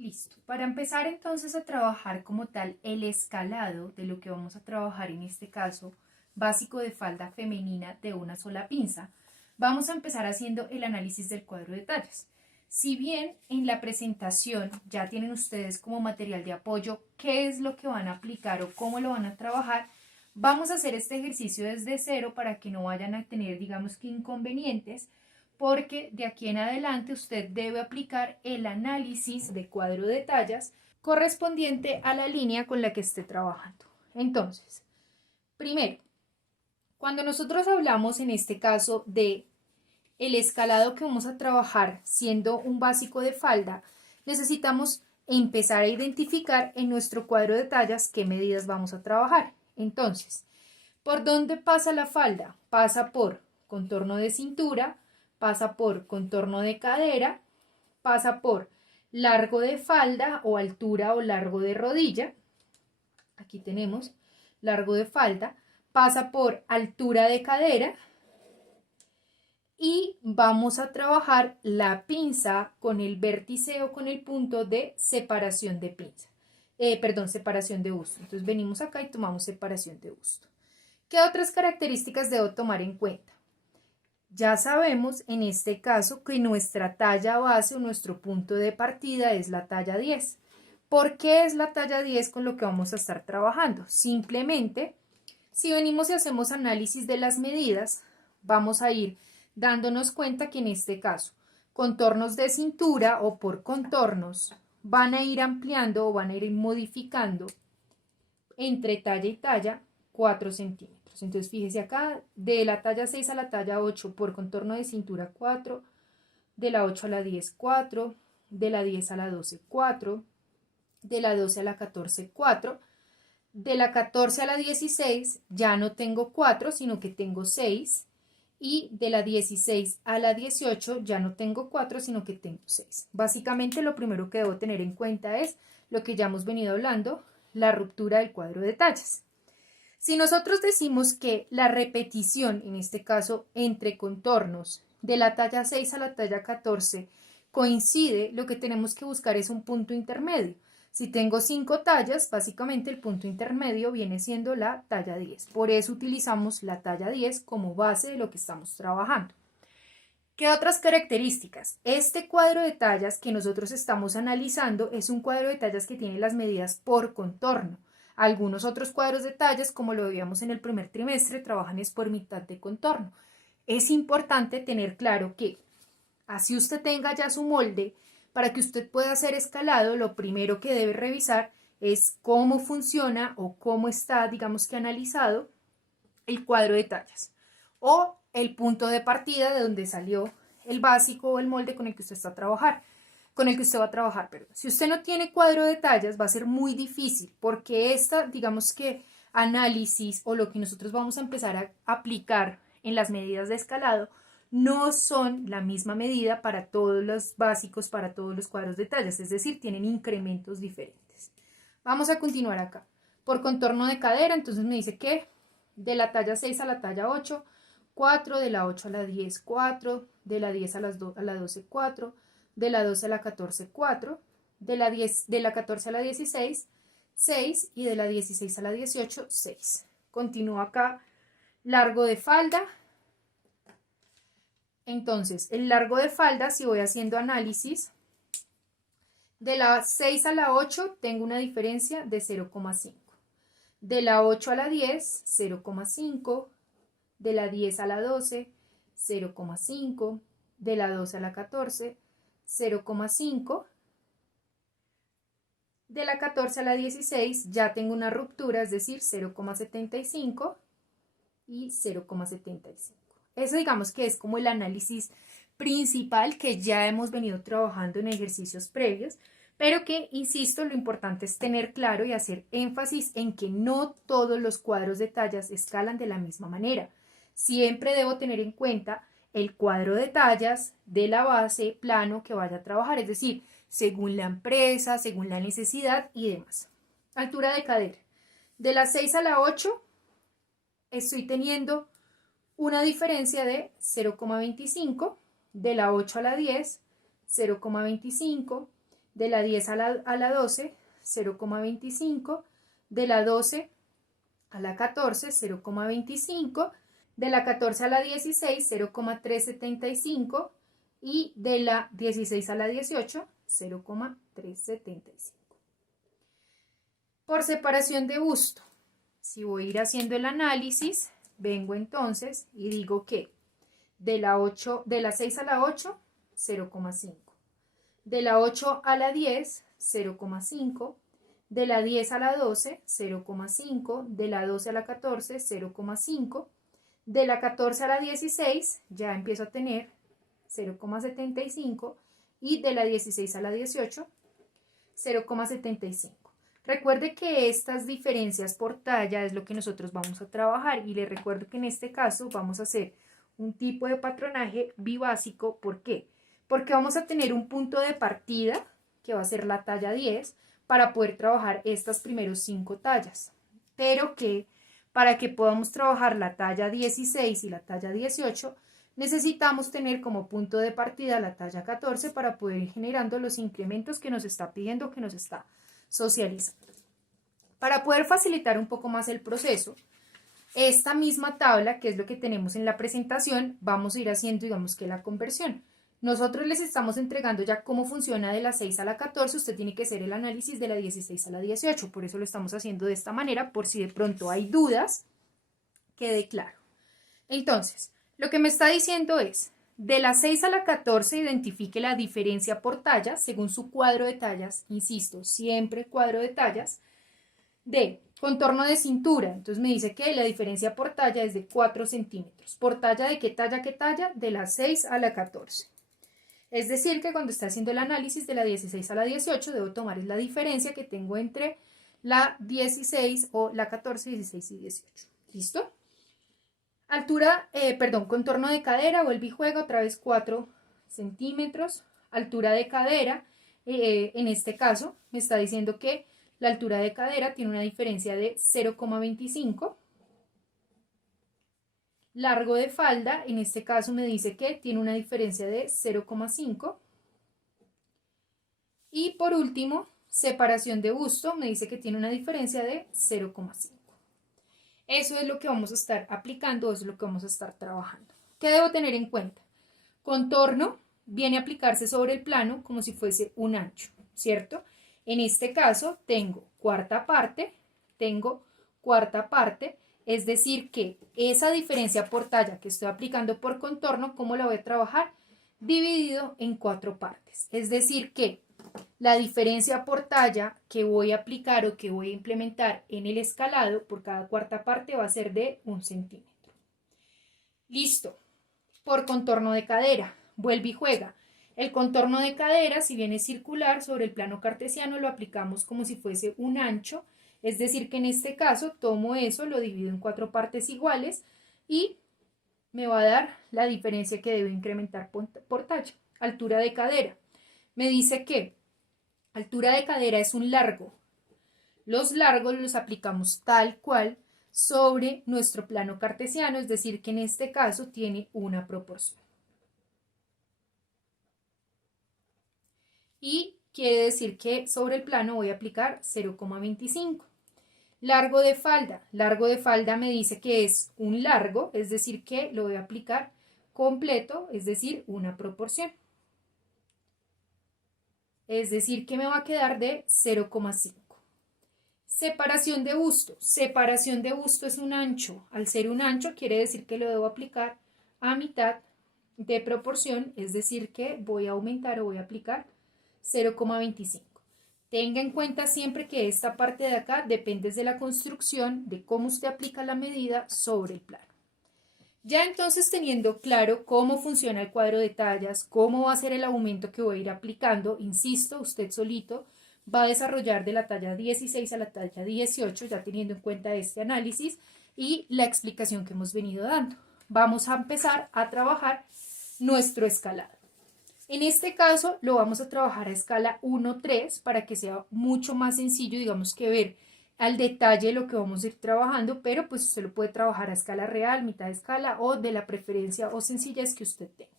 Listo. Para empezar entonces a trabajar como tal el escalado de lo que vamos a trabajar en este caso básico de falda femenina de una sola pinza, vamos a empezar haciendo el análisis del cuadro de tallas. Si bien en la presentación ya tienen ustedes como material de apoyo qué es lo que van a aplicar o cómo lo van a trabajar, vamos a hacer este ejercicio desde cero para que no vayan a tener, digamos que inconvenientes, porque de aquí en adelante usted debe aplicar el análisis de cuadro de tallas correspondiente a la línea con la que esté trabajando. Entonces, primero, cuando nosotros hablamos en este caso de el escalado que vamos a trabajar siendo un básico de falda, necesitamos empezar a identificar en nuestro cuadro de tallas qué medidas vamos a trabajar. Entonces, ¿por dónde pasa la falda? Pasa por contorno de cintura, pasa por contorno de cadera, pasa por largo de falda o altura o largo de rodilla. Aquí tenemos largo de falda, pasa por altura de cadera y vamos a trabajar la pinza con el vértice o con el punto de separación de pinza. Separación de busto. Entonces venimos acá y tomamos separación de busto. ¿Qué otras características debo tomar en cuenta? Ya sabemos en este caso que nuestra talla base o nuestro punto de partida es la talla 10. ¿Por qué es la talla 10 con lo que vamos a estar trabajando? Simplemente, si venimos y hacemos análisis de las medidas, vamos a ir dándonos cuenta que en este caso, contornos de cintura o por contornos van a ir ampliando o van a ir modificando entre talla y talla 4 centímetros. Entonces, fíjese acá, de la talla 6 a la talla 8 por contorno de cintura 4, de la 8 a la 10 4, de la 10 a la 12 4, de la 12 a la 14 4, de la 14 a la 16 ya no tengo 4, sino que tengo 6, y de la 16 a la 18 ya no tengo 4, sino que tengo 6. Básicamente lo primero que debo tener en cuenta es lo que ya hemos venido hablando, la ruptura del cuadro de tallas. Si nosotros decimos que la repetición, en este caso entre contornos de la talla 6 a la talla 14 coincide, lo que tenemos que buscar es un punto intermedio. Si tengo 5 tallas, básicamente el punto intermedio viene siendo la talla 10. Por eso utilizamos la talla 10 como base de lo que estamos trabajando. ¿Qué otras características? Este cuadro de tallas que nosotros estamos analizando es un cuadro de tallas que tiene las medidas por contorno. Algunos otros cuadros de tallas, como lo veíamos en el primer trimestre, trabajan es por mitad de contorno. Es importante tener claro que, así usted tenga ya su molde, para que usted pueda hacer escalado, lo primero que debe revisar es cómo funciona o cómo está, digamos que analizado, el cuadro de tallas o el punto de partida de donde salió el básico o el molde con el que usted está a trabajar, con el que usted va a trabajar, perdón. Si usted no tiene cuadro de tallas, va a ser muy difícil porque esta, digamos que análisis o lo que nosotros vamos a empezar a aplicar en las medidas de escalado no son la misma medida para todos los básicos, para todos los cuadros de tallas, es decir, tienen incrementos diferentes. Vamos a continuar acá. Por contorno de cadera, entonces me dice que de la talla 6 a la talla 8, 4, de la 8 a la 10, 4, de la 10 a la 12, 4, de la 12 a la 14, 4, de la 14 a la 16, 6 y de la 16 a la 18, 6. Continúo acá, largo de falda. Entonces, el largo de falda, si voy haciendo análisis, de la 6 a la 8 tengo una diferencia de 0,5. De la 8 a la 10, 0,5. De la 10 a la 12, 0,5. De la 12 a la 14, 0,5. De la 14 a la 16 ya tengo una ruptura, es decir, 0,75 y 0,75. Eso digamos que es como el análisis principal que ya hemos venido trabajando en ejercicios previos, pero que, insisto, lo importante es tener claro y hacer énfasis en que no todos los cuadros de tallas escalan de la misma manera. Siempre debo tener en cuenta el cuadro de tallas de la base plano que vaya a trabajar, es decir, según la empresa, según la necesidad y demás. Altura de cadera. De la 6 a la 8 estoy teniendo una diferencia de 0,25, de la 8 a la 10, 0,25, de la 10 a la 12, 0,25, de la 12 a la 14, 0,25, de la 14 a la 16, 0,375 y de la 16 a la 18, 0,375. Por separación de busto, si voy a ir haciendo el análisis, vengo entonces y digo que de la 6 a la 8, 0,5. De la 8 a la 10, 0,5. De la 10 a la 12, 0,5. De la 12 a la 14, 0,5. De la 14 a la 16, ya empiezo a tener 0,75. Y de la 16 a la 18, 0,75. Recuerde que estas diferencias por talla es lo que nosotros vamos a trabajar y les recuerdo que en este caso vamos a hacer un tipo de patronaje bibásico. ¿Por qué? Porque vamos a tener un punto de partida que va a ser la talla 10 para poder trabajar estas primeros 5 tallas, pero que para que podamos trabajar la talla 16 y la talla 18 necesitamos tener como punto de partida la talla 14 para poder ir generando los incrementos que nos está pidiendo, que nos está socializando. Para poder facilitar un poco más el proceso, esta misma tabla, que es lo que tenemos en la presentación, vamos a ir haciendo, digamos que la conversión. Nosotros les estamos entregando ya cómo funciona de la 6 a la 14, usted tiene que hacer el análisis de la 16 a la 18, por eso lo estamos haciendo de esta manera, por si de pronto hay dudas, quede claro. Entonces, lo que me está diciendo es, de la 6 a la 14 identifique la diferencia por talla según su cuadro de tallas, insisto, siempre cuadro de tallas, de contorno de cintura. Entonces me dice que la diferencia por talla es de 4 centímetros. ¿Por talla de qué talla, qué talla? De la 6 a la 14. Es decir que cuando está haciendo el análisis de la 16 a la 18 debo tomar la diferencia que tengo entre la 16 o la 14, 16 y 18. ¿Listo? Altura, contorno de cadera, vuelve y juega otra vez 4 centímetros. Altura de cadera, en este caso me está diciendo que la altura de cadera tiene una diferencia de 0,25. Largo de falda, en este caso me dice que tiene una diferencia de 0,5. Y por último, separación de busto, me dice que tiene una diferencia de 0,5. Eso es lo que vamos a estar aplicando, eso es lo que vamos a estar trabajando. ¿Qué debo tener en cuenta? Contorno viene a aplicarse sobre el plano como si fuese un ancho, ¿cierto? En este caso tengo cuarta parte, es decir que esa diferencia por talla que estoy aplicando por contorno, ¿cómo la voy a trabajar? Dividido en 4 partes, es decir que la diferencia por talla que voy a aplicar o que voy a implementar en el escalado por cada cuarta parte va a ser de 1 centímetro. Listo. Por contorno de cadera, vuelve y juega. El contorno de cadera, si bien es circular, sobre el plano cartesiano lo aplicamos como si fuese un ancho, es decir que en este caso tomo eso, lo divido en 4 partes iguales y me va a dar la diferencia que debo incrementar por talla. Altura de cadera. Me dice que altura de cadera es un largo. Los largos los aplicamos tal cual sobre nuestro plano cartesiano, es decir que en este caso tiene una proporción. Y quiere decir que sobre el plano voy a aplicar 0,25. Largo de falda me dice que es un largo, es decir que lo voy a aplicar completo, es decir, una proporción. Es decir que me va a quedar de 0,5. Separación de busto. Separación de busto es un ancho. Al ser un ancho quiere decir que lo debo aplicar a mitad de proporción, es decir que voy a aumentar o voy a aplicar 0,25. Tenga en cuenta siempre que esta parte de acá depende de la construcción, de cómo usted aplica la medida sobre el plano. Ya entonces teniendo claro cómo funciona el cuadro de tallas, cómo va a ser el aumento que voy a ir aplicando, insisto, usted solito va a desarrollar de la talla 16 a la talla 18, ya teniendo en cuenta este análisis y la explicación que hemos venido dando. Vamos a empezar a trabajar nuestro escalado. En este caso lo vamos a trabajar a escala 1-3 para que sea mucho más sencillo, digamos que ver al detalle lo que vamos a ir trabajando, pero pues usted lo puede trabajar a escala real, mitad de escala o de la preferencia o sencillez que usted tenga.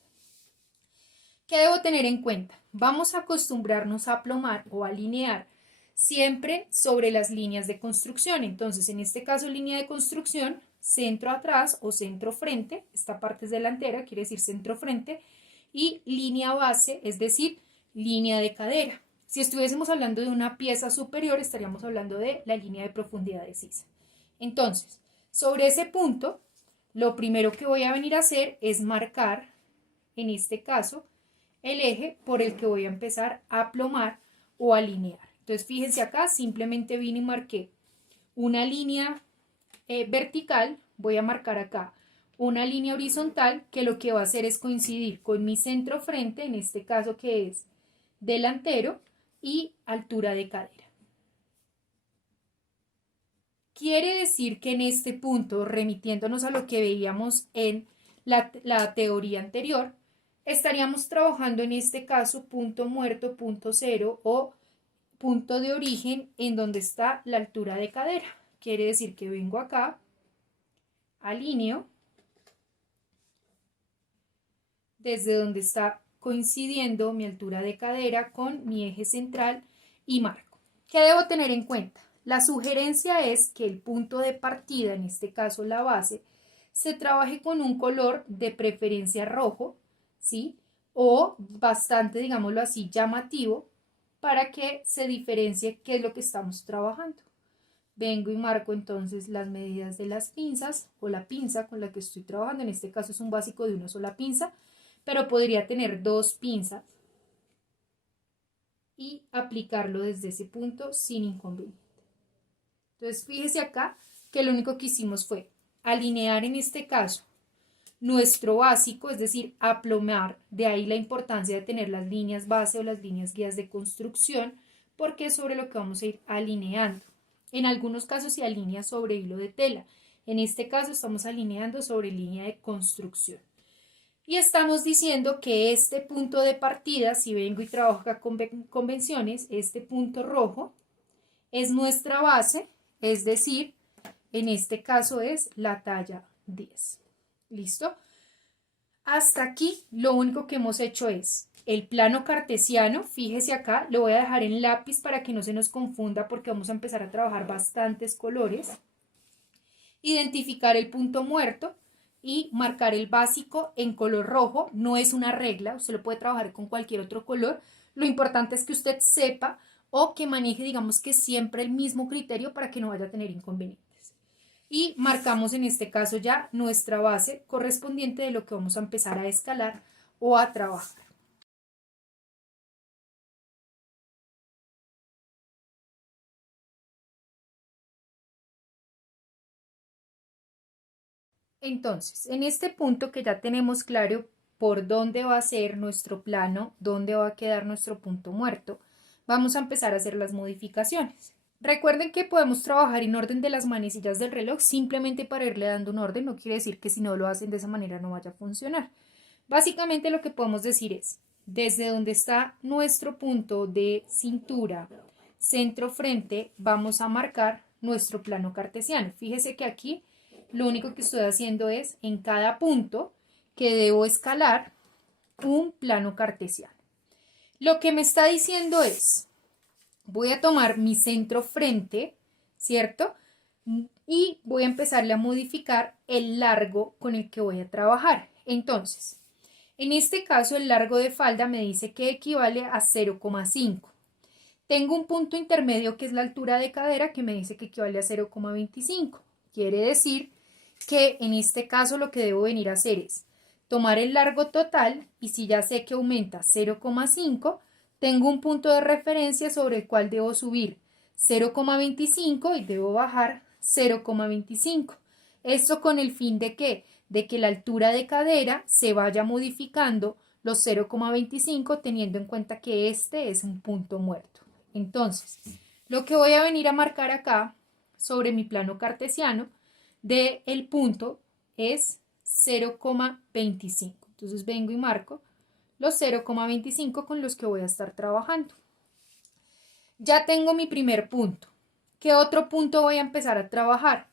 ¿Qué debo tener en cuenta? Vamos a acostumbrarnos a aplomar o alinear siempre sobre las líneas de construcción. Entonces, en este caso, línea de construcción, centro atrás o centro frente, esta parte es delantera, quiere decir centro frente, y línea base, es decir, línea de cadera. Si estuviésemos hablando de una pieza superior, estaríamos hablando de la línea de profundidad de sisa. Entonces, sobre ese punto, lo primero que voy a venir a hacer es marcar, en este caso, el eje por el que voy a empezar a aplomar o alinear. Entonces, fíjense acá, simplemente vine y marqué una línea vertical, voy a marcar acá una línea horizontal que lo que va a hacer es coincidir con mi centro frente, en este caso que es delantero, y altura de cadera. Quiere decir que en este punto, remitiéndonos a lo que veíamos en la teoría anterior, estaríamos trabajando en este caso punto muerto, punto cero o punto de origen en donde está la altura de cadera. Quiere decir que vengo acá, alineo, desde donde está coincidiendo mi altura de cadera con mi eje central y marco. ¿Qué debo tener en cuenta? La sugerencia es que el punto de partida, en este caso la base, se trabaje con un color de preferencia rojo, ¿sí? O bastante, digámoslo así, llamativo para que se diferencie qué es lo que estamos trabajando. Vengo y marco entonces las medidas de las pinzas o la pinza con la que estoy trabajando. En este caso es un básico de una sola pinza, pero podría tener dos pinzas y aplicarlo desde ese punto sin inconveniente. Entonces, fíjese acá que lo único que hicimos fue alinear en este caso nuestro básico, es decir, aplomar, de ahí la importancia de tener las líneas base o las líneas guías de construcción, porque es sobre lo que vamos a ir alineando. En algunos casos se alinea sobre hilo de tela, en este caso estamos alineando sobre línea de construcción. Y estamos diciendo que este punto de partida, si vengo y trabajo acá con convenciones, este punto rojo es nuestra base, es decir, en este caso es la talla 10. ¿Listo? Hasta aquí lo único que hemos hecho es el plano cartesiano. Fíjese acá, lo voy a dejar en lápiz para que no se nos confunda porque vamos a empezar a trabajar bastantes colores. Identificar el punto muerto y marcar el básico en color rojo. No es una regla, usted lo puede trabajar con cualquier otro color. Lo importante es que usted sepa o que maneje, digamos que siempre el mismo criterio para que no vaya a tener inconvenientes. Y marcamos en este caso ya nuestra base correspondiente de lo que vamos a empezar a escalar o a trabajar. Entonces, en este punto que ya tenemos claro por dónde va a ser nuestro plano, dónde va a quedar nuestro punto muerto, vamos a empezar a hacer las modificaciones. Recuerden que podemos trabajar en orden de las manecillas del reloj simplemente para irle dando un orden, no quiere decir que si no lo hacen de esa manera no vaya a funcionar. Básicamente lo que podemos decir es, desde donde está nuestro punto de cintura, centro frente, vamos a marcar nuestro plano cartesiano. Fíjese que aquí lo único que estoy haciendo es en cada punto que debo escalar un plano cartesiano. Lo que me está diciendo es, voy a tomar mi centro frente, ¿cierto? Y voy a empezarle a modificar el largo con el que voy a trabajar. Entonces, en este caso el largo de falda me dice que equivale a 0,5. Tengo un punto intermedio que es la altura de cadera que me dice que equivale a 0,25. Quiere decir que en este caso lo que debo venir a hacer es tomar el largo total y si ya sé que aumenta 0,5, tengo un punto de referencia sobre el cual debo subir 0,25 y debo bajar 0,25. Esto con el fin de que la altura de cadera se vaya modificando los 0,25 teniendo en cuenta que este es un punto muerto. Entonces, lo que voy a venir a marcar acá sobre mi plano cartesiano del punto es 0,25. Entonces vengo y marco los 0,25 con los que voy a estar trabajando. Ya tengo mi primer punto. ¿Qué otro punto voy a empezar a trabajar?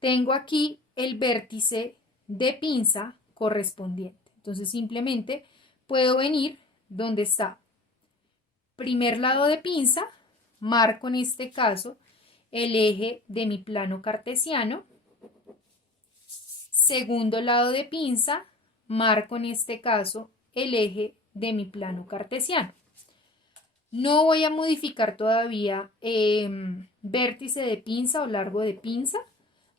Tengo aquí el vértice de pinza correspondiente. Entonces simplemente puedo venir donde está primer lado de pinza, marco en este caso el eje de mi plano cartesiano, segundo lado de pinza, marco en este caso el eje de mi plano cartesiano. No voy a modificar todavía vértice de pinza o largo de pinza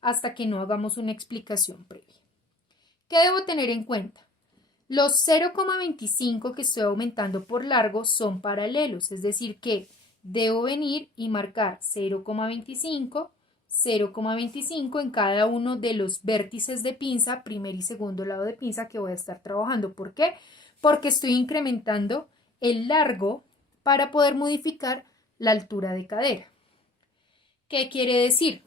hasta que no hagamos una explicación previa. ¿Qué debo tener en cuenta? Los 0,25 que estoy aumentando por largo son paralelos, es decir que debo venir y marcar 0,25, 0,25 en cada uno de los vértices de pinza, primer y segundo lado de pinza que voy a estar trabajando. ¿Por qué? Porque estoy incrementando el largo para poder modificar la altura de cadera. ¿Qué quiere decir?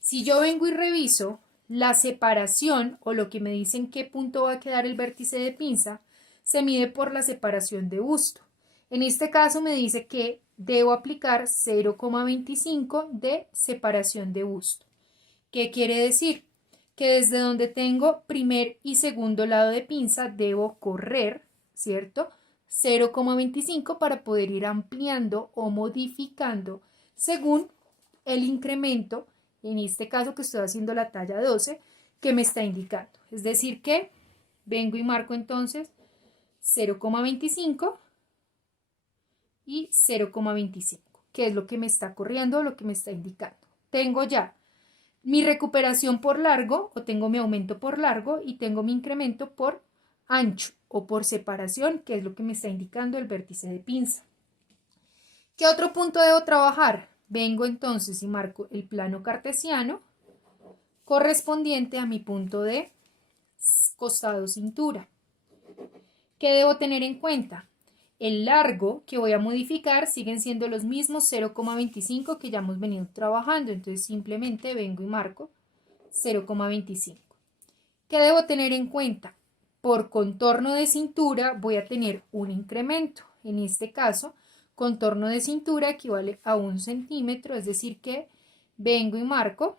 Si yo vengo y reviso la separación o lo que me dicen qué punto va a quedar el vértice de pinza, se mide por la separación de busto. En este caso me dice que debo aplicar 0,25 de separación de busto. ¿Qué quiere decir? Que desde donde tengo primer y segundo lado de pinza debo correr, ¿cierto? 0,25 para poder ir ampliando o modificando según el incremento, en este caso que estoy haciendo la talla 12, que me está indicando. Es decir que vengo y marco entonces 0,25 y 0,25, que es lo que me está corriendo, lo que me está indicando. Tengo ya mi recuperación por largo o tengo mi aumento por largo y tengo mi incremento por ancho o por separación, que es lo que me está indicando el vértice de pinza. ¿Qué otro punto debo trabajar? Vengo entonces y marco el plano cartesiano correspondiente a mi punto de costado cintura. ¿Qué debo tener en cuenta? El largo que voy a modificar siguen siendo los mismos 0,25 que ya hemos venido trabajando, entonces simplemente vengo y marco 0,25. ¿Qué debo tener en cuenta? Por contorno de cintura voy a tener un incremento. En este caso, contorno de cintura equivale a 1 centímetro, es decir que vengo y marco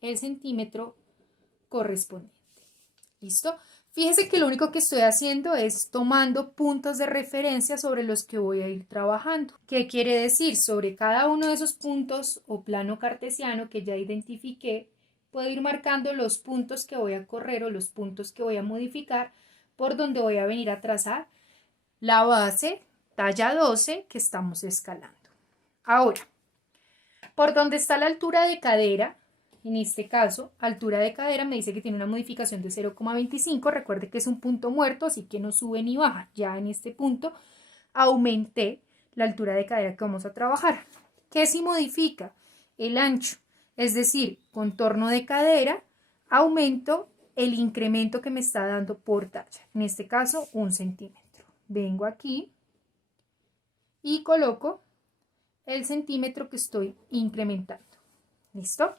el centímetro correspondiente. ¿Listo? Fíjese que lo único que estoy haciendo es tomando puntos de referencia sobre los que voy a ir trabajando. ¿Qué quiere decir? Sobre cada uno de esos puntos o plano cartesiano que ya identifiqué, puedo ir marcando los puntos que voy a correr o los puntos que voy a modificar por donde voy a venir a trazar la base talla 12 que estamos escalando. Ahora, por donde está la altura de cadera, en este caso, altura de cadera me dice que tiene una modificación de 0,25. Recuerde que es un punto muerto, así que no sube ni baja. Ya en este punto aumenté la altura de cadera que vamos a trabajar. ¿Qué si modifica? El ancho, es decir, contorno de cadera, aumento el incremento que me está dando por talla. En este caso, 1 centímetro. Vengo aquí y coloco el centímetro que estoy incrementando. ¿Listo?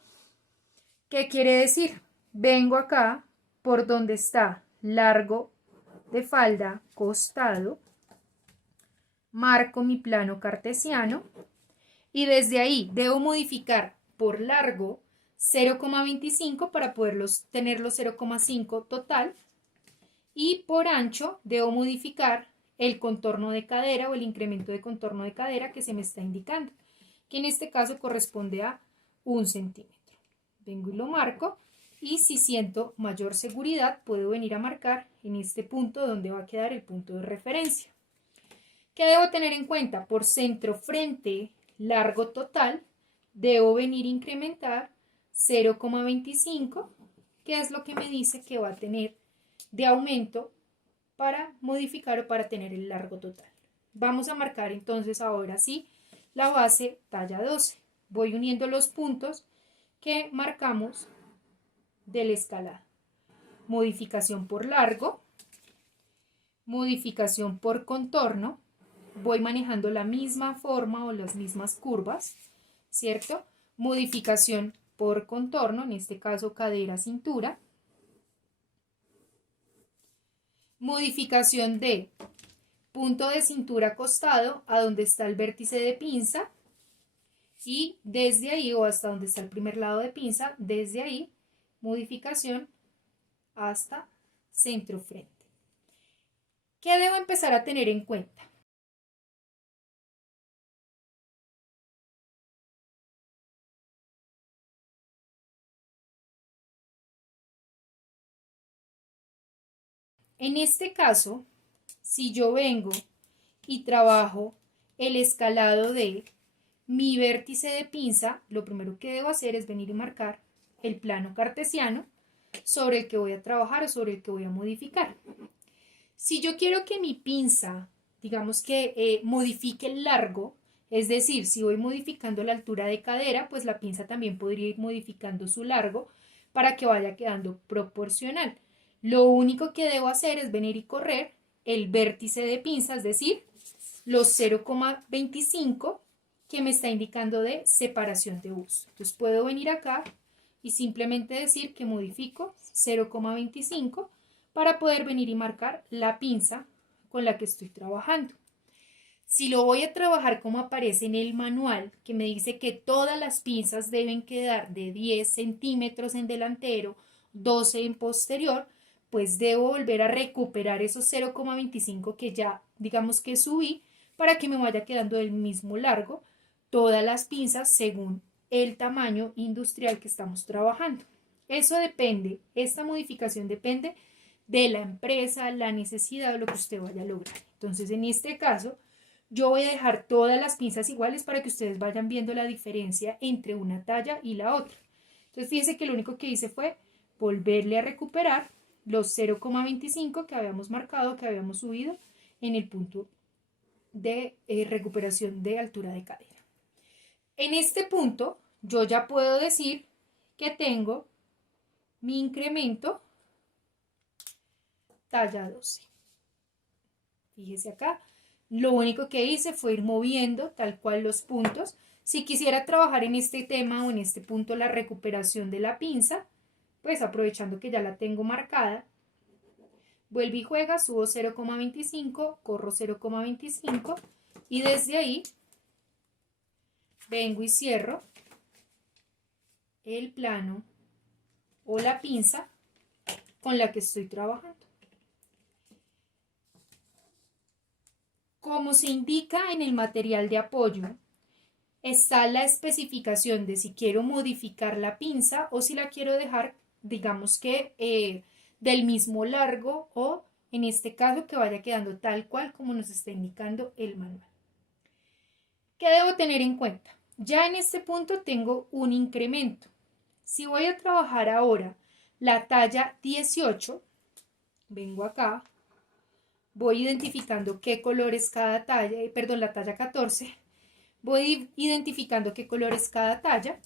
¿Qué quiere decir? Vengo acá por donde está largo de falda, costado, marco mi plano cartesiano y desde ahí debo modificar por largo 0,25 para poderlos tener los 0,5 total y por ancho debo modificar el contorno de cadera o el incremento de contorno de cadera que se me está indicando, que en este caso corresponde a 1 centímetro. Vengo y lo marco y si siento mayor seguridad puedo venir a marcar en este punto donde va a quedar el punto de referencia. ¿Qué debo tener en cuenta? Por centro frente largo total debo venir a incrementar 0,25, que es lo que me dice que va a tener de aumento para modificar o para tener el largo total. Vamos a marcar entonces ahora sí la base talla 12. Voy uniendo los puntos que marcamos del escalado. Modificación por largo, modificación por contorno, voy manejando la misma forma o las mismas curvas, ¿cierto? Modificación por contorno, en este caso cadera, cintura. Modificación de punto de cintura acostado a donde está el vértice de pinza y desde ahí o hasta donde está el primer lado de pinza, desde ahí modificación hasta centro frente. ¿Qué debo empezar a tener en cuenta? En este caso, si yo vengo y trabajo el escalado de mi vértice de pinza, lo primero que debo hacer es venir y marcar el plano cartesiano sobre el que voy a trabajar o sobre el que voy a modificar. Si yo quiero que mi pinza, digamos que modifique el largo, es decir, si voy modificando la altura de cadera, pues la pinza también podría ir modificando su largo para que vaya quedando proporcional. Lo único que debo hacer es venir y correr el vértice de pinza, es decir, los 0,25 que me está indicando de separación de uso. Entonces puedo venir acá y simplemente decir que modifico 0,25 para poder venir y marcar la pinza con la que estoy trabajando. Si lo voy a trabajar como aparece en el manual, que me dice que todas las pinzas deben quedar de 10 centímetros en delantero, 12 en posterior, pues debo volver a recuperar esos 0,25 que ya digamos que subí para que me vaya quedando del mismo largo todas las pinzas según el tamaño industrial que estamos trabajando. Eso depende, esta modificación depende de la empresa, la necesidad de lo que usted vaya a lograr. Entonces, en este caso, yo voy a dejar todas las pinzas iguales para que ustedes vayan viendo la diferencia entre una talla y la otra. Entonces, fíjense que lo único que hice fue volverle a recuperar los 0,25 que habíamos marcado, que habíamos subido en el punto de recuperación de altura de cadera. En este punto, yo ya puedo decir que tengo mi incremento talla 12. Fíjese acá, lo único que hice fue ir moviendo tal cual los puntos. Si quisiera trabajar en este tema o en este punto la recuperación de la pinza, pues aprovechando que ya la tengo marcada, vuelvo y juega, subo 0,25, corro 0,25 y desde ahí vengo y cierro el plano o la pinza con la que estoy trabajando. Como se indica en el material de apoyo, está la especificación de si quiero modificar la pinza o si la quiero dejar, digamos que del mismo largo o en este caso que vaya quedando tal cual como nos está indicando el manual. ¿Qué debo tener en cuenta? Ya en este punto tengo un incremento. Si voy a trabajar ahora la talla 18, vengo acá, voy identificando qué color es cada talla, perdón, la talla 14, voy identificando qué color es cada talla,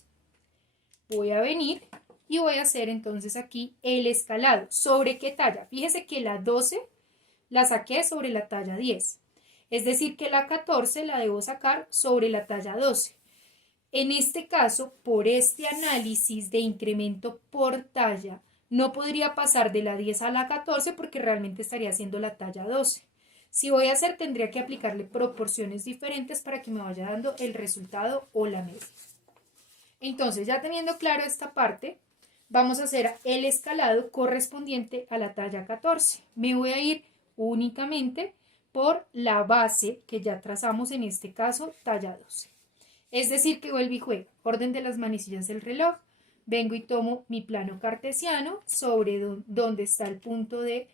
voy a venir y voy a hacer entonces aquí el escalado. ¿Sobre qué talla? Fíjese que la 12 la saqué sobre la talla 10, es decir que la 14 la debo sacar sobre la talla 12. En este caso, por este análisis de incremento por talla, no podría pasar de la 10 a la 14 porque realmente estaría haciendo la talla 12. Si voy a hacer, tendría que aplicarle proporciones diferentes para que me vaya dando el resultado o la media. Entonces, ya teniendo claro esta parte, vamos a hacer el escalado correspondiente a la talla 14. Me voy a ir únicamente por la base que ya trazamos, en este caso, talla 12. Es decir, que vuelvo y juego, orden de las manecillas del reloj, vengo y tomo mi plano cartesiano sobre donde está el punto de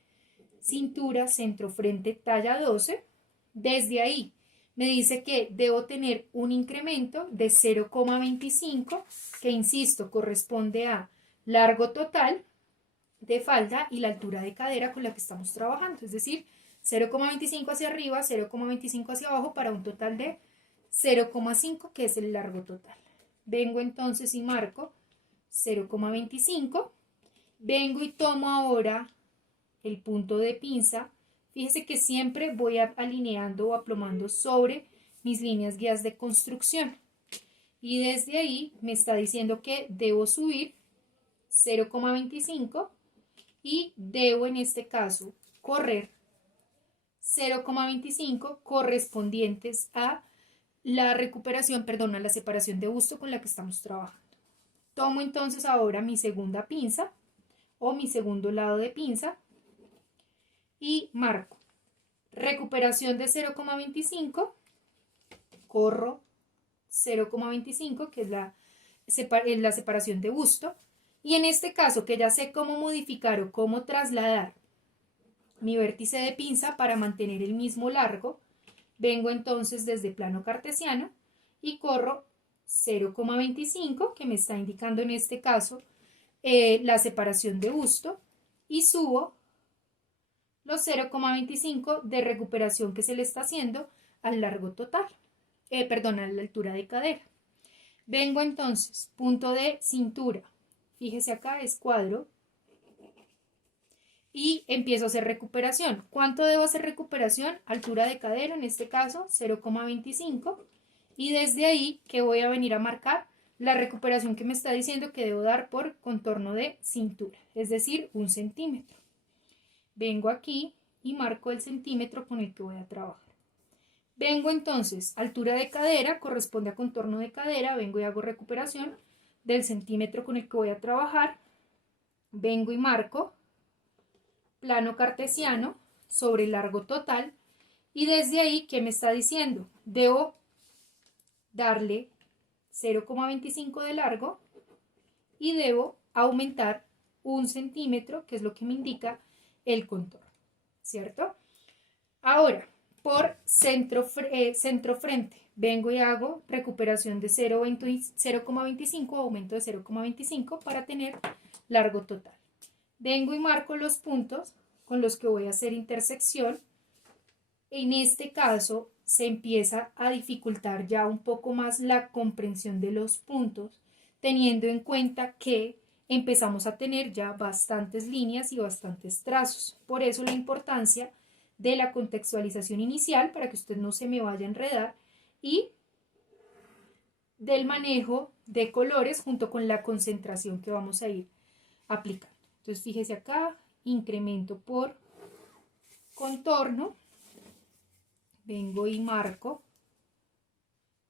cintura, centro, frente, talla 12. Desde ahí me dice que debo tener un incremento de 0,25, que insisto, corresponde a largo total de falda y la altura de cadera con la que estamos trabajando, es decir, 0,25 hacia arriba, 0,25 hacia abajo para un total de 0,5, que es el largo total. Vengo entonces y marco 0,25. Vengo y tomo ahora el punto de pinza. Fíjese que siempre voy alineando o aplomando sobre mis líneas guías de construcción. Y desde ahí me está diciendo que debo subir 0,25 y debo en este caso correr 0,25 correspondientes a la recuperación, perdón, a la separación de busto con la que estamos trabajando. Tomo entonces ahora mi segunda pinza o mi segundo lado de pinza y marco Recuperación de 0,25, corro 0,25, que es la separación de busto. Y en este caso, que ya sé cómo modificar o cómo trasladar mi vértice de pinza para mantener el mismo largo, vengo entonces desde plano cartesiano y corro 0,25, que me está indicando en este caso la separación de busto, y subo los 0,25 de recuperación que se le está haciendo al largo total, perdón, a la altura de cadera. Vengo entonces, punto de cintura, fíjese acá, es cuadro, y empiezo a hacer recuperación. ¿Cuánto debo hacer recuperación? Altura de cadera, en este caso 0,25, y desde ahí que voy a venir a marcar la recuperación que me está diciendo que debo dar por contorno de cintura, es decir, 1 centímetro. Vengo aquí y marco el centímetro con el que voy a trabajar. Vengo entonces, altura de cadera, corresponde a contorno de cadera, vengo y hago recuperación del centímetro con el que voy a trabajar. Vengo y marco plano cartesiano sobre largo total, y desde ahí, ¿qué me está diciendo? Debo darle 0,25 de largo y debo aumentar 1 centímetro, que es lo que me indica el contorno, ¿cierto? Ahora, por centro frente, vengo y hago recuperación de 0,25, aumento de 0,25 para tener largo total. Vengo y marco los puntos con los que voy a hacer intersección. En este caso se empieza a dificultar ya un poco más la comprensión de los puntos, teniendo en cuenta que empezamos a tener ya bastantes líneas y bastantes trazos. Por eso la importancia de la contextualización inicial, para que usted no se me vaya a enredar, y del manejo de colores junto con la concentración que vamos a ir aplicando. Entonces fíjese acá, incremento por contorno, vengo y marco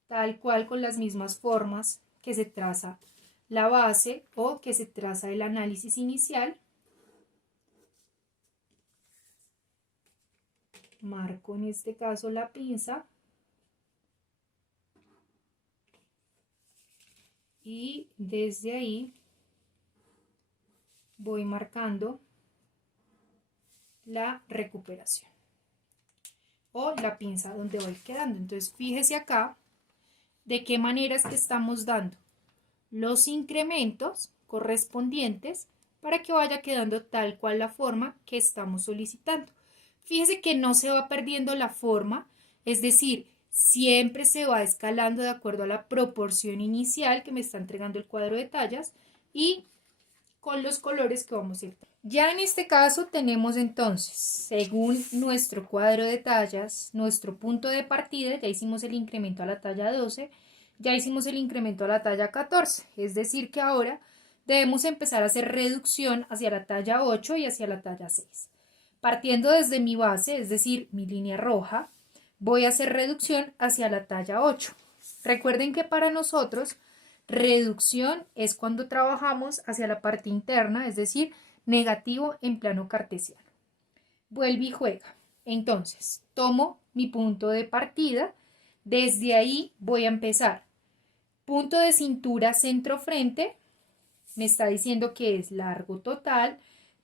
tal cual con las mismas formas que se traza la base o que se traza el análisis inicial. Marco en este caso la pinza y desde ahí voy marcando la recuperación o la pinza donde voy quedando. Entonces fíjese acá de qué manera es que estamos dando los incrementos correspondientes para que vaya quedando tal cual la forma que estamos solicitando. Fíjese que no se va perdiendo la forma, es decir, siempre se va escalando de acuerdo a la proporción inicial que me está entregando el cuadro de tallas y con los colores que vamos a ir. Ya en este caso tenemos entonces, según nuestro cuadro de tallas, nuestro punto de partida. Ya hicimos el incremento a la talla 12, ya hicimos el incremento a la talla 14, es decir que ahora debemos empezar a hacer reducción hacia la talla 8 y hacia la talla 6. Partiendo desde mi base, es decir, mi línea roja, voy a hacer reducción hacia la talla 8. Recuerden que para nosotros reducción es cuando trabajamos hacia la parte interna, es decir, negativo en plano cartesiano. Vuelve y juega. Entonces, tomo mi punto de partida, desde ahí voy a empezar. Punto de cintura centro-frente, me está diciendo que es largo total,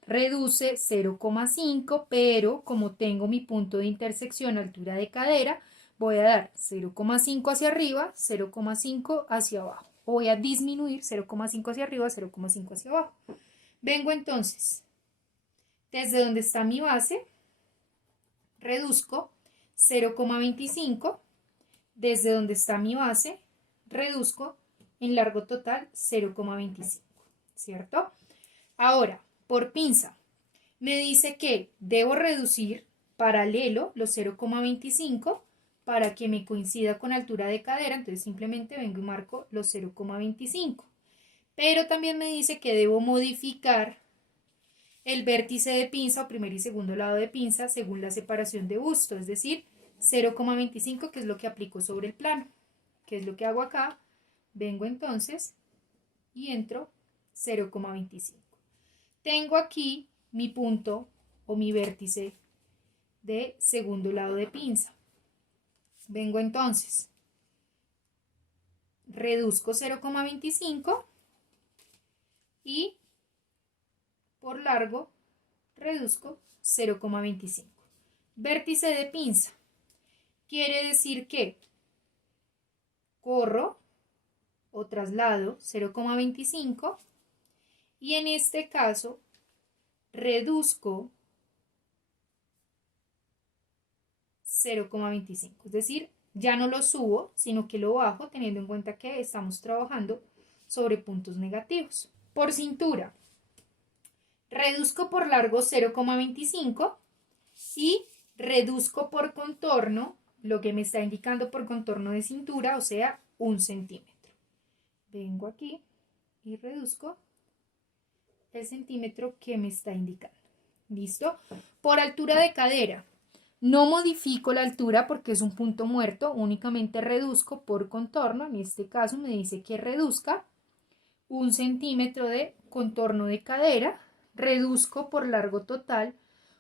reduce 0,5, pero como tengo mi punto de intersección altura de cadera, voy a dar 0,5 hacia arriba, 0,5 hacia abajo. O voy a disminuir 0,5 hacia arriba, 0,5 hacia abajo. Vengo entonces, desde donde está mi base, reduzco 0,25, desde donde está mi base, reduzco en largo total 0,25, ¿cierto? Ahora, por pinza, me dice que debo reducir paralelo los 0,25 para que me coincida con altura de cadera, entonces simplemente vengo y marco los 0,25. Pero también me dice que debo modificar el vértice de pinza o primer y segundo lado de pinza según la separación de busto, es decir, 0,25, que es lo que aplico sobre el plano. ¿Qué es lo que hago acá? Vengo entonces y entro 0,25. Tengo aquí mi punto o mi vértice de segundo lado de pinza. Vengo entonces, reduzco 0,25 y por largo reduzco 0,25. Vértice de pinza. Quiere decir que corro o traslado 0,25 y en este caso reduzco 0,25. Es decir, ya no lo subo, sino que lo bajo teniendo en cuenta que estamos trabajando sobre puntos negativos. Por cintura, reduzco por largo 0,25 y reduzco por contorno, lo que me está indicando por contorno de cintura, o sea, 1 centímetro. Vengo aquí y reduzco el centímetro que me está indicando. ¿Listo? Por altura de cadera, no modifico la altura porque es un punto muerto, únicamente reduzco por contorno. En este caso me dice que reduzca 1 centímetro de contorno de cadera, reduzco por largo total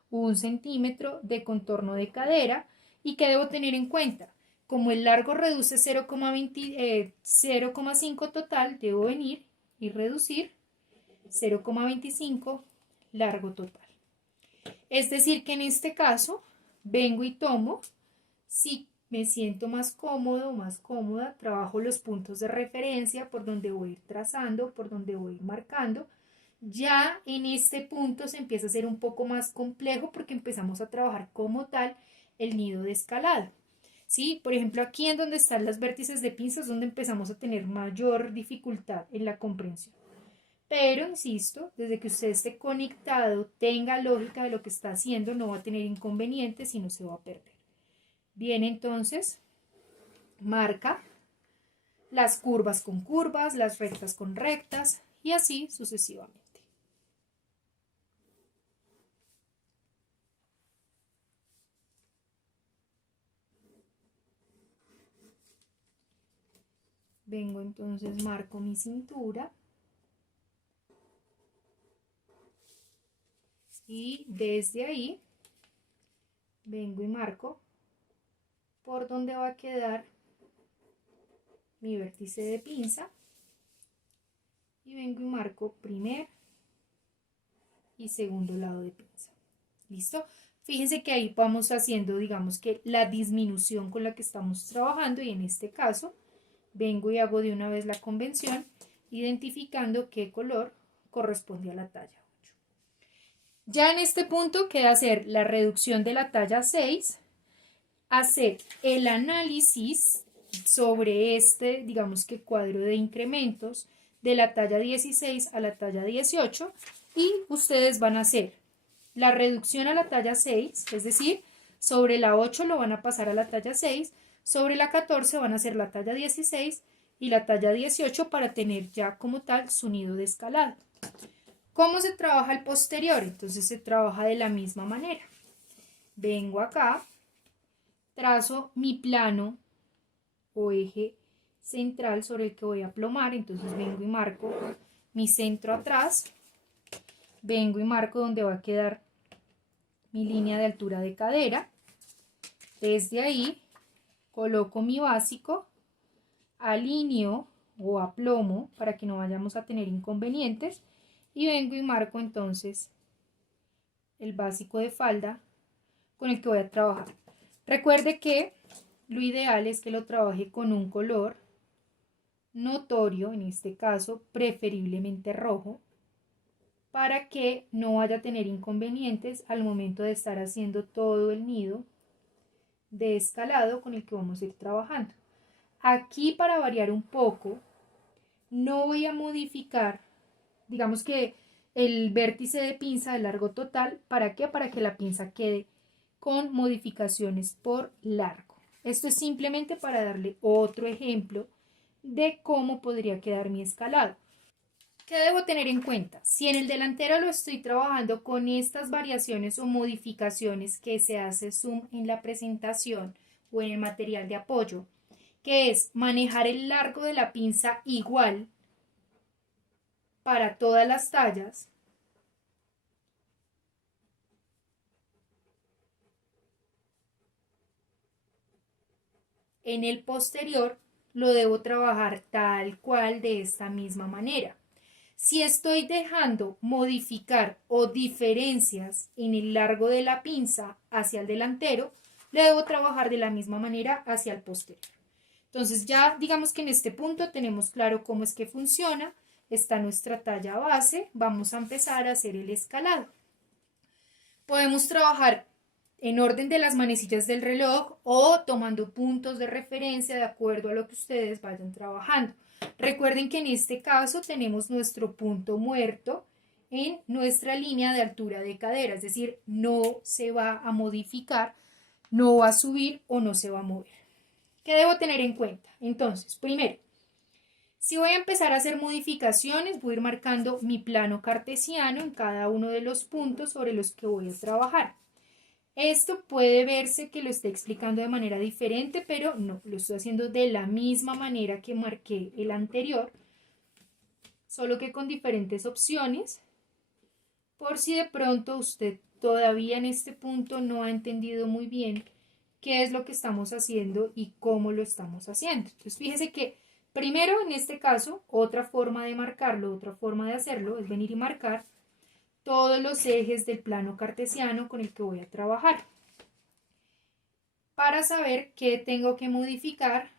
1 centímetro de contorno de cadera. ¿Y qué debo tener en cuenta? Como el largo reduce 0,5 total, debo venir y reducir 0,25 largo total. Es decir que en este caso vengo y tomo, si me siento más cómodo o más cómoda, trabajo los puntos de referencia por donde voy a ir trazando, por donde voy a ir marcando. Ya en este punto se empieza a hacer un poco más complejo porque empezamos a trabajar como tal el nido de escalada. ¿Sí? Por ejemplo, aquí en donde están las vértices de pinza es donde empezamos a tener mayor dificultad en la comprensión. Pero, insisto, desde que usted esté conectado, tenga lógica de lo que está haciendo, no va a tener inconvenientes y no se va a perder. Bien, entonces, marca las curvas con curvas, las rectas con rectas y así sucesivamente. Vengo entonces, marco mi cintura y desde ahí vengo y marco por donde va a quedar mi vértice de pinza y vengo y marco primer y segundo lado de pinza. ¿Listo? Fíjense que ahí vamos haciendo, digamos que la disminución con la que estamos trabajando y en este caso vengo y hago de una vez la convención identificando qué color corresponde a la talla 8. Ya en este punto queda hacer la reducción de la talla 6, hacer el análisis sobre este, digamos que cuadro de incrementos de la talla 16 a la talla 18 y ustedes van a hacer la reducción a la talla 6, es decir, sobre la 8 lo van a pasar a la talla 6, sobre la 14 van a hacer la talla 16 y la talla 18 para tener ya como tal su nido de escalado. ¿Cómo se trabaja el posterior? Entonces se trabaja de la misma manera. Vengo acá, trazo mi plano o eje central sobre el que voy a plomar, entonces vengo y marco mi centro atrás, vengo y marco donde va a quedar mi línea de altura de cadera. Desde ahí coloco mi básico, alineo o aplomo para que no vayamos a tener inconvenientes y vengo y marco entonces el básico de falda con el que voy a trabajar. Recuerde que lo ideal es que lo trabaje con un color notorio, en este caso preferiblemente rojo, para que no vaya a tener inconvenientes al momento de estar haciendo todo el nido de escalado con el que vamos a ir trabajando. Aquí, para variar un poco, no voy a modificar, digamos que el vértice de pinza de largo total. ¿Para qué? Para que la pinza quede con modificaciones por largo. Esto es simplemente para darle otro ejemplo de cómo podría quedar mi escalado. ¿Qué debo tener en cuenta? Si en el delantero lo estoy trabajando con estas variaciones o modificaciones que se hace zoom en la presentación o en el material de apoyo, que es manejar el largo de la pinza igual para todas las tallas, en el posterior lo debo trabajar tal cual de esta misma manera. Si estoy dejando modificar o diferencias en el largo de la pinza hacia el delantero, le debo trabajar de la misma manera hacia el posterior. Entonces ya digamos que en este punto tenemos claro cómo es que funciona. Está nuestra talla base. Vamos a empezar a hacer el escalado. Podemos trabajar en orden de las manecillas del reloj o tomando puntos de referencia de acuerdo a lo que ustedes vayan trabajando. Recuerden que en este caso tenemos nuestro punto muerto en nuestra línea de altura de cadera, es decir, no se va a modificar, no va a subir o no se va a mover. ¿Qué debo tener en cuenta? Entonces, primero, si voy a empezar a hacer modificaciones, voy a ir marcando mi plano cartesiano en cada uno de los puntos sobre los que voy a trabajar. Esto puede verse que lo esté explicando de manera diferente, pero no, lo estoy haciendo de la misma manera que marqué el anterior, solo que con diferentes opciones, por si de pronto usted todavía en este punto no ha entendido muy bien qué es lo que estamos haciendo y cómo lo estamos haciendo. Entonces, fíjese que primero, en este caso, otra forma de marcarlo, otra forma de hacerlo es venir y marcar todos los ejes del plano cartesiano con el que voy a trabajar para saber qué tengo que modificar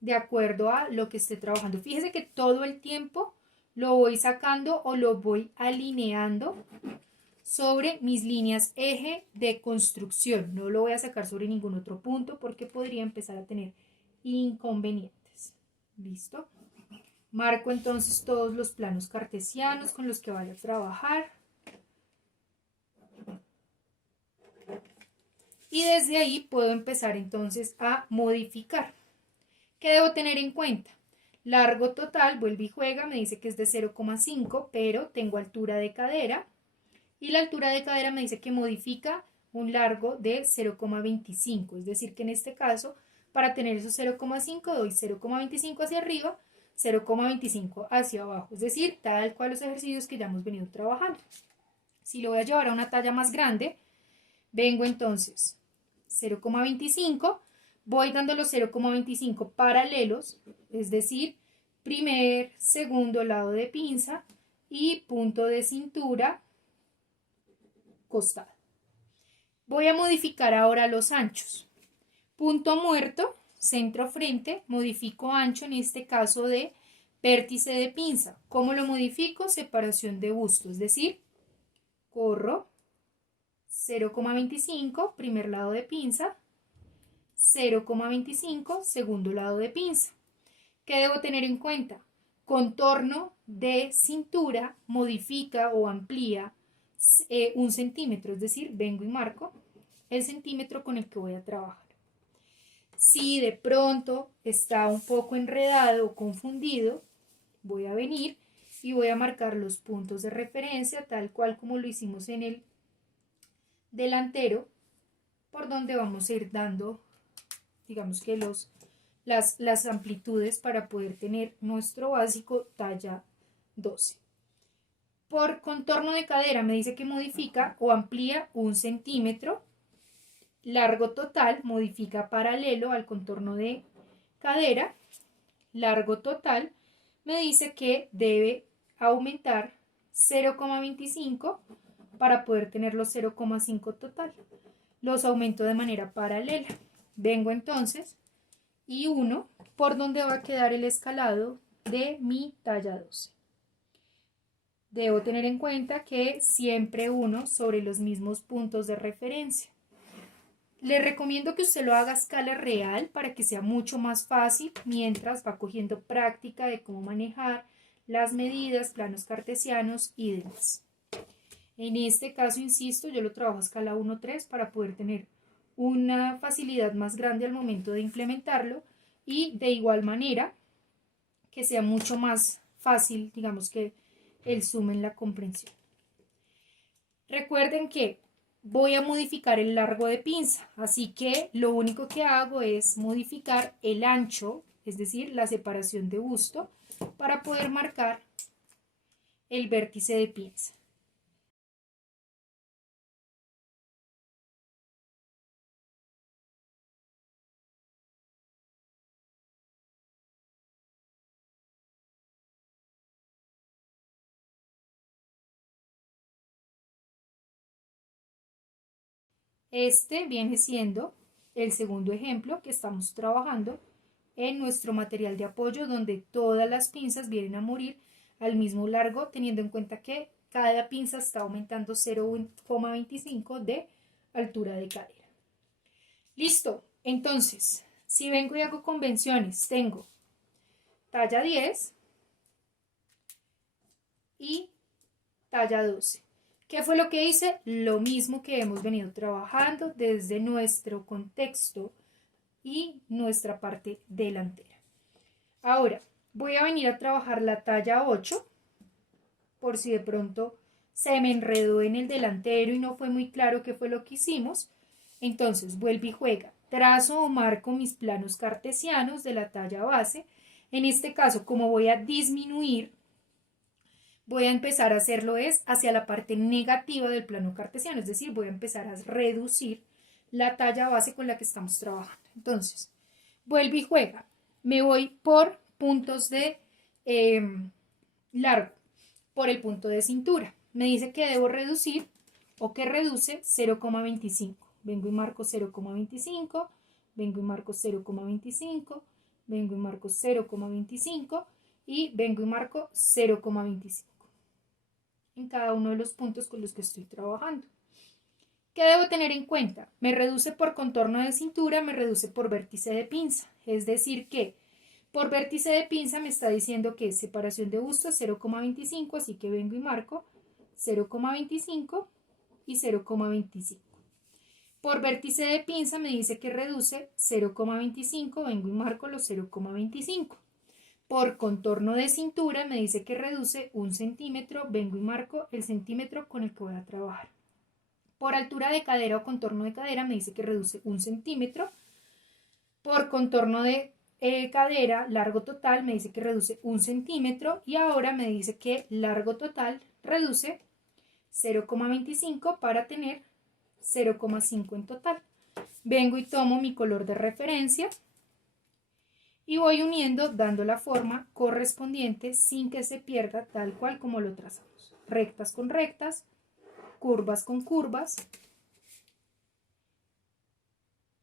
de acuerdo a lo que esté trabajando. Fíjese que todo el tiempo lo voy sacando o lo voy alineando sobre mis líneas eje de construcción. No lo voy a sacar sobre ningún otro punto porque podría empezar a tener inconvenientes. ¿Listo? Marco entonces todos los planos cartesianos con los que vaya a trabajar. Y desde ahí puedo empezar entonces a modificar. ¿Qué debo tener en cuenta? Largo total, vuelve y juega, me dice que es de 0,5, pero tengo altura de cadera. Y la altura de cadera me dice que modifica un largo de 0,25. Es decir, que en este caso, para tener esos 0,5, doy 0,25 hacia arriba, 0,25 hacia abajo. Es decir, tal cual los ejercicios que ya hemos venido trabajando. Si lo voy a llevar a una talla más grande, vengo entonces 0,25, voy dando los 0,25 paralelos, es decir, primer, segundo lado de pinza y punto de cintura, costado. Voy a modificar ahora los anchos. Punto muerto, centro frente, modifico ancho, en este caso de vértice de pinza. ¿Cómo lo modifico? Separación de busto, es decir, corro 0,25, primer lado de pinza, 0,25, segundo lado de pinza. ¿Qué debo tener en cuenta? Contorno de cintura modifica o amplía 1 centímetro, es decir, vengo y marco el centímetro con el que voy a trabajar. Si de pronto está un poco enredado o confundido, voy a venir y voy a marcar los puntos de referencia tal cual como lo hicimos en el delantero, por donde vamos a ir dando, digamos que las amplitudes para poder tener nuestro básico talla 12. Por contorno de cadera me dice que modifica o amplía 1 centímetro. Largo total modifica paralelo al contorno de cadera. Largo total me dice que debe aumentar 0,25 para poder tener los 0,5 total. Los aumento de manera paralela. Vengo entonces y 1 por donde va a quedar el escalado de mi talla 12. Debo tener en cuenta que siempre 1 sobre los mismos puntos de referencia. Le recomiendo que usted lo haga a escala real para que sea mucho más fácil mientras va cogiendo práctica de cómo manejar las medidas, planos cartesianos y demás. En este caso, insisto, yo lo trabajo a escala 1-3 para poder tener una facilidad más grande al momento de implementarlo y de igual manera que sea mucho más fácil, digamos que el zoom en la comprensión. Recuerden que voy a modificar el largo de pinza, así que lo único que hago es modificar el ancho, es decir, la separación de busto, para poder marcar el vértice de pinza. Este viene siendo el segundo ejemplo que estamos trabajando en nuestro material de apoyo, donde todas las pinzas vienen a morir al mismo largo, teniendo en cuenta que cada pinza está aumentando 0,25 de altura de cadera. Listo, entonces, si vengo y hago convenciones, tengo talla 10 y talla 12. ¿Qué fue lo que hice? Lo mismo que hemos venido trabajando desde nuestro contexto y nuestra parte delantera. Ahora, voy a venir a trabajar la talla 8, por si de pronto se me enredó en el delantero y no fue muy claro qué fue lo que hicimos. Entonces, vuelve y juega. Trazo o marco mis planos cartesianos de la talla base. En este caso, como voy a disminuir, voy a empezar a hacerlo hacia la parte negativa del plano cartesiano, es decir, voy a empezar a reducir la talla base con la que estamos trabajando. Entonces, vuelve y juega. Me voy por puntos de largo, por el punto de cintura. Me dice que debo reducir o que reduce 0,25. Vengo y marco 0,25, vengo y marco 0,25, vengo y marco 0,25 y vengo y marco 0,25 en cada uno de los puntos con los que estoy trabajando. ¿Qué debo tener en cuenta? Me reduce por contorno de cintura, me reduce por vértice de pinza. Es decir que por vértice de pinza me está diciendo que separación de busto es 0,25, así que vengo y marco 0,25 y 0,25. Por vértice de pinza me dice que reduce 0,25, vengo y marco los 0,25. Por contorno de cintura me dice que reduce 1 centímetro, vengo y marco el centímetro con el que voy a trabajar. Por altura de cadera o contorno de cadera me dice que reduce 1 centímetro. Por contorno de cadera, largo total, me dice que reduce 1 centímetro. Y ahora me dice que largo total reduce 0,25 para tener 0,5 en total. Vengo y tomo mi color de referencia y voy uniendo dando la forma correspondiente sin que se pierda tal cual como lo trazamos. Rectas con rectas, curvas con curvas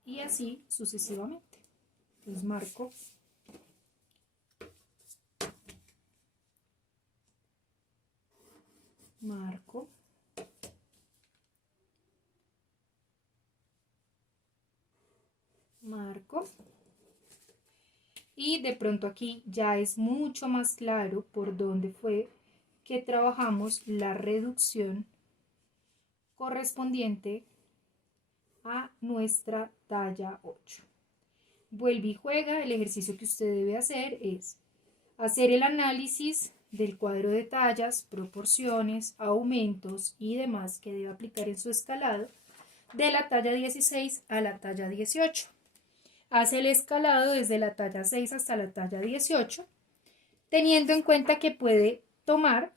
y así sucesivamente. Entonces marco y de pronto aquí ya es mucho más claro por dónde fue que trabajamos la reducción correspondiente a nuestra talla 8. Vuelve y juega. El ejercicio que usted debe hacer es hacer el análisis del cuadro de tallas, proporciones, aumentos y demás que debe aplicar en su escalado de la talla 16 a la talla 18. Hace el escalado desde la talla 6 hasta la talla 18, teniendo en cuenta que puede tomar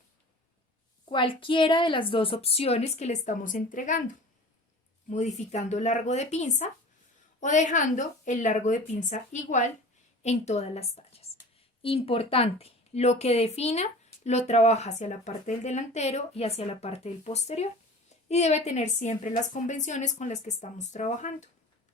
cualquiera de las dos opciones que le estamos entregando, modificando el largo de pinza o dejando el largo de pinza igual en todas las tallas. Importante, lo que defina lo trabaja hacia la parte del delantero y hacia la parte del posterior y debe tener siempre las convenciones con las que estamos trabajando.